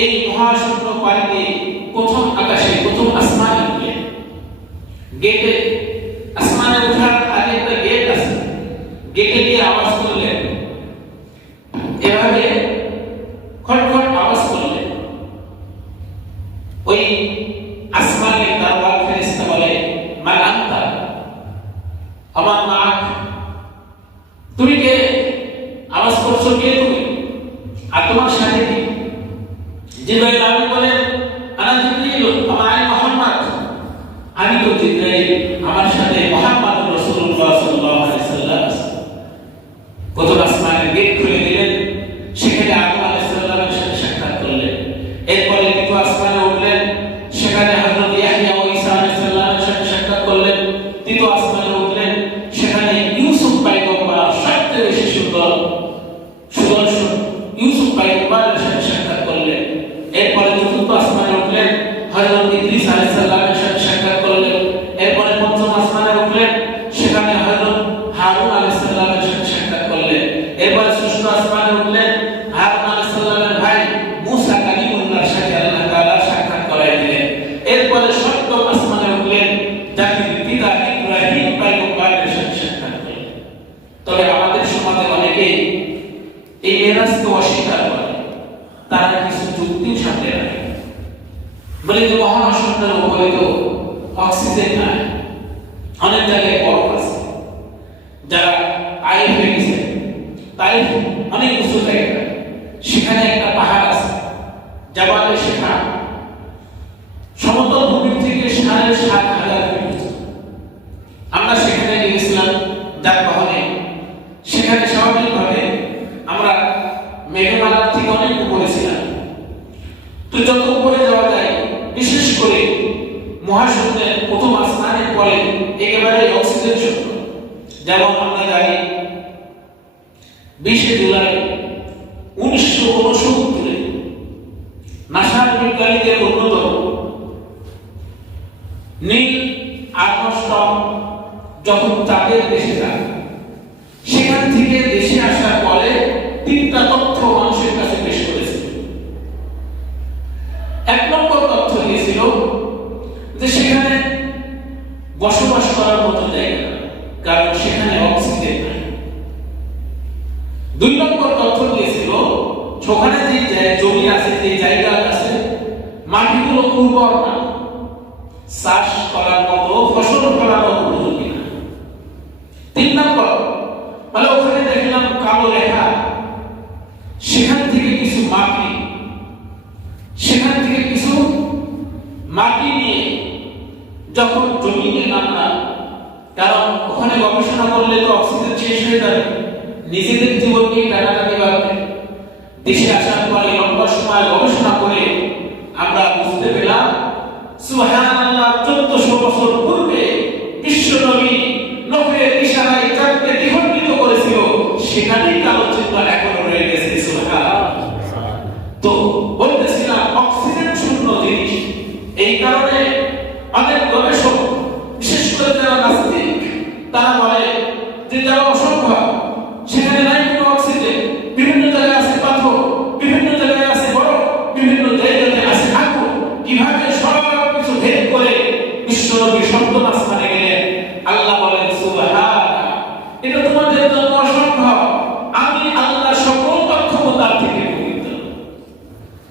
এই মহাশূন্য পাড়ি দিয়ে প্রথম আকাশে প্রথম আসমানে উঠলেন। গেটে আসমানে ওঠার আগে একটা গেট আছে, গেটে গিয়ে আওয়াজ করলেন, এভাবে খটখট আওয়াজ করলেন। ওই আসমানের দরবার ফেরেশতা বলে, মান আনতা, আমার মাক, তুমি কে? আওয়াজ করছো কে তুমি? আর তোমার সাথে কি? জিবরাইল আমিন বলেন, আনা জিবরিল, আমার মুহাম্মদ, আমি তো জিবরাইল, আমার সাথে মুহাম্মদ রাসূলুল্লাহ সাল্লাল্লাহু আলাইহি ওয়াসাল্লাম। প্রথম আসমানের গেট খুলে দিলেন, সেখানে আদম আলাইহিস সালামের সাথে সাক্ষাৎ করলেন। এরপরে দ্বিতীয় আসমানে উঠলেন, সেখানে হযরত ইয়াহইয়া ও ঈসা আলাইহিস সালামের সাথে সাক্ষাৎ করলেন। তৃতীয় আসমানে উঠলেন, সেখানে ইউসুফ পয়গম্বর সবচেয়ে বেশি সুদর্শন ইউসুফ পয়গম্বরের সাথে সাক্ষাৎ করলেন। এরপরে চতুর্থ আসমানে উঠলেন, হযরত ইদ্রিস আলাইহিস সালামের সাথে সাক্ষাৎ করলেন। এরপরে পঞ্চম আসমানে উঠলেন, সেখানে হযরত হারুন আলাইহিস সালামের সাথে সাক্ষাৎ করলেন। এরপরে ষষ্ঠ আসমানে উঠলেন, হারুন আলাইহিস সালামের ভাই মুসা কালিমুল্লাহর সাথে আল্লাহ তাআলা সাক্ষাৎ করায় দিলেন। এরপরে সপ্তম আসমানে উঠলেন, জাতির পিতা ইব্রাহিম পয়গম্বরের সাথে সাক্ষাৎ করলেন। তবে আমাদের সমাজে অনেকেই এই মেরাজকে অস্বীকার করে, তারা কিছু যুক্তির সাথে রাখে, বলে যে মহাশূন্যের উপরে তো অক্সিজেন নাই, অনেক জায়গায় বরফ আছে। যারা আইন হয়ে গেছে, তাই অনেক উঁচু জায়গা, সেখানে একটা পাহাড় আছে, জাবালে শেখা, সমতল ভূমির থেকে ৭,৫০০ ফিট উঁচু। আমরা সেখানে গিয়েছিলাম যানবাহনে। সেখানে স্বাভাবিকভাবে আমরা মেঘমালার থেকে অনেক উপরে ছিলাম। তো যত উপরে যাওয়া যায়, বিশেষ করে মহাশূন্যের প্রথম আসমানের পরে একেবারে অক্সিজেন শূন্য। যেমন আমরা জানি ২০ জুলাই ১৯৬৯ নাসার বিজ্ঞানীদের অন্যতম নীল আর্মস্ট্রং যখন চাঁদের দেশে যান, সেখান থেকে দেশে আসার পরে ৩টা তথ্য মানুষের কাছে পেশ করেছিল। ১ নম্বর তথ্য দিয়েছিল যে সেখানে বসবাস করার মতো জায়গা, কারণ সেখানে অক্সিজেন নাই। ২ নম্বর তথ্য দিয়েছিল ওখানে যে জমি আছে, যে জায়গা আছে, মাটিগুলো উর্বর না, চাষ করার মতো, ফসল ফলানোর উপযোগী না। ৩ নম্বর মানে ওখানে দেখলাম কালো রেখা, সেখান থেকে কিছু মাটি নিয়ে যখন জমিতে নামলাম, কারণ ওখানে গবেষণা করলে তো অক্সিজেন শেষ হয়ে যাবে, নিজেদের জীবনকে টানাটানি বাড়বে। দেশে আসার পরে লম্বা সময় গবেষণা করে আমরা বুঝতে পেলাম, সুবহানাল্লাহ, ১৪০০ বছর পূর্বে বিশ্বনবী নবীর ইশারায় চাঁদকে দ্বিখণ্ডিত করেছিল, সেখানেই কালো চিহ্ন এখনো রয়ে গেছে। সুবহানাল্লাহ। তো বলতেছিলাম অক্সিজেন শূন্য জিনিস, এই কারণে অনেক গবেষক, বিশেষ করে যারা নাস্তিক, তারা বলে